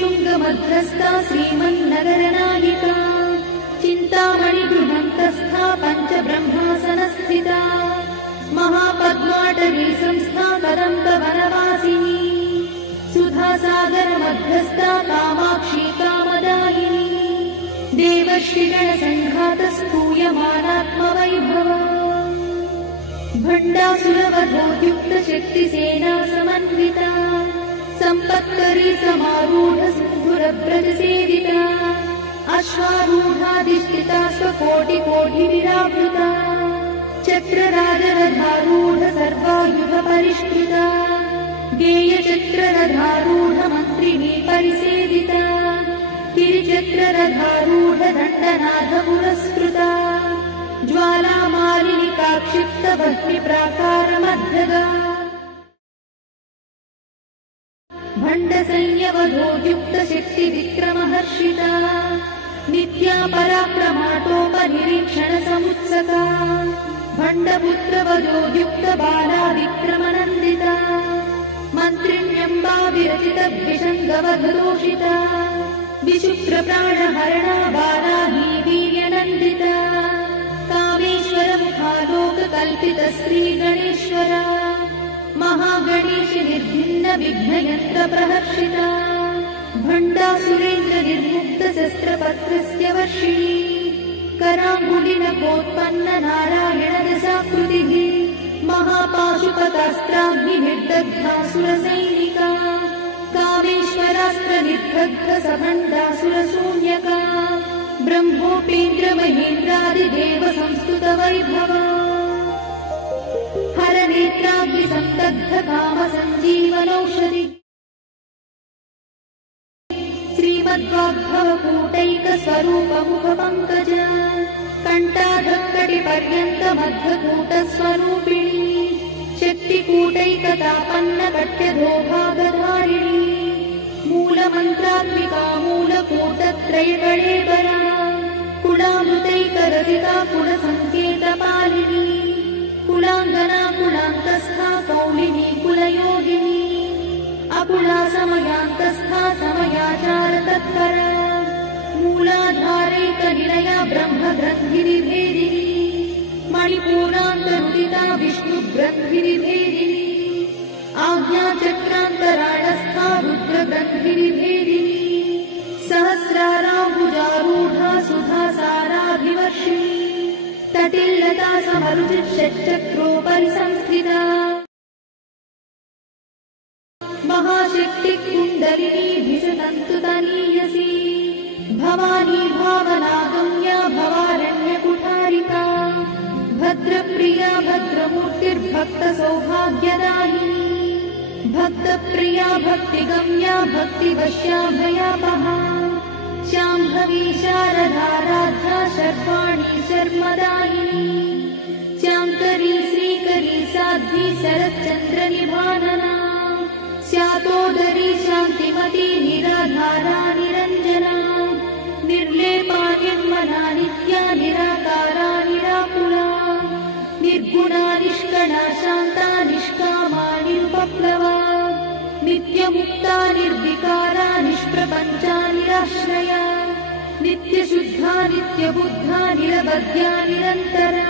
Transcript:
श्रीशृङ्गमध्यस्था श्रीमन्नगरनायिका चिन्तामणिगृहन्तस्था पञ्चब्रह्मासनस्थिता महापद्माटवी संस्था कदम्बवनवासिनी सुधासागरमध्यस्था कामाक्षी कामदायिनी देवर्षिगणसङ्घातस्तूयमानात्मवैभवा भण्डासुरवधोद्युक्तशक्तिसेना समन्विता सम्पत्करी समारूढ सिन्धुरव्रजसेविता अश्वारूढाधिष्ठिता स्वकोटिकोटिविरावृता चक्रराजरथारूढ सर्वायुधपरिष्कृता गेयचक्ररथारूढ मन्त्रिणी परिसेविता गिरिचक्ररथारूढ दण्डनाथपुरस्कृता ज्वालामालिनिकाक्षिप्तभक्तिप्राकारमध्यगा भण्डसंयवधोद्युक्तशक्तिविक्रमहर्षिता नित्या पराक्रमाटोपनिरीक्षणसमुत्सका भण्डपुत्रवधोद्युक्तबाला विक्रमनन्दिता मन्त्रिण्यम्बा विरचितद्विषङ्गवधदोषिता विशुक्रप्राणहरणा बालाही वीर्यनन्दिता कामेश्वरमुखालोककल्पितश्रीगणेश्वरा महागणेशि निर्भिन्नविघ्नयन्त्रप्रहर्षिता भण्डासुरेन्द्रनिर्मुक्तशस्त्रपत्रस्य वर्षिणी कराङ्गुलिनकोत्पन्ननारायणदशाकृतिः महापाशुपतास्त्राग्निर्दग्धासुरसैनिका कामेश्वरास्त्रनिर्दग्धसभण्डासुरशून्यका ब्रह्मोपेन्द्रमहेन्द्रादिदेवसंस्तुतवैभवा हरनेत्राग्निसन्तग्धकामसञ्जीवनौषधि श्रीमद्वाग्भवकूटैकस्वरूपमुखपङ्कज कण्ठाधक्कटिपर्यन्तमध्वकूटस्वरूपिणी शक्तिकूटैकतापन्नकट्यधोभागधारिणी मूलमन्त्रात्मिका मूलकूटत्रयकळेबरा कुलामृतैकरसिका कुलसङ्केतपालिनी कुलाङ्गना कुलान्तस्था कौलिनी कुलयोगिनी अकुला समयान्तस्था समयाचारतत्परा मूलाधारैकनिलया ब्रह्मग्रन्थिनिभेदिनी मणिपूरान्तरुदिता विष्णुग्रन्थिनिभेदिनी आज्ञाचक्रान्तराळस्था रुद्रग्रन्थिनिभेदिनी सहस्राराम्बुजारूढा सुधासाराभिवर्षिणी तटिल्लता समरुचिषट्चक्रोपरि संस्थिता महाशक्तिकुण्डलिनी भिषतन्तुतनीयसी भवानी भावनागम्या भवारण्यकुठारिका भद्रप्रिया भद्रमूर्तिर्भक्तसौभाग्यदायिनी भक्तप्रिया भक्तिगम्या भक्तिवश्या भयापहा शाम्भवी शारदाराध्या शर्वाणी शर्मदायिनी शाङ्करी श्रीकरी साध्वी शरच्चन्द्रनिभानना स्यातोदरी शान्तिमती निराधारा निरञ्जना निर्लेपा निर्मला नित्या निराकारा निराकुला निर्गुणा निष्कणा शान्ता निष्कामा निरुपप्लवा नित्यमुक्ता निर्विकारा निष्प्रपञ्चा निराश्रया नित्यशुद्धा नित्यबुद्धा निरवध्या निरन्तरा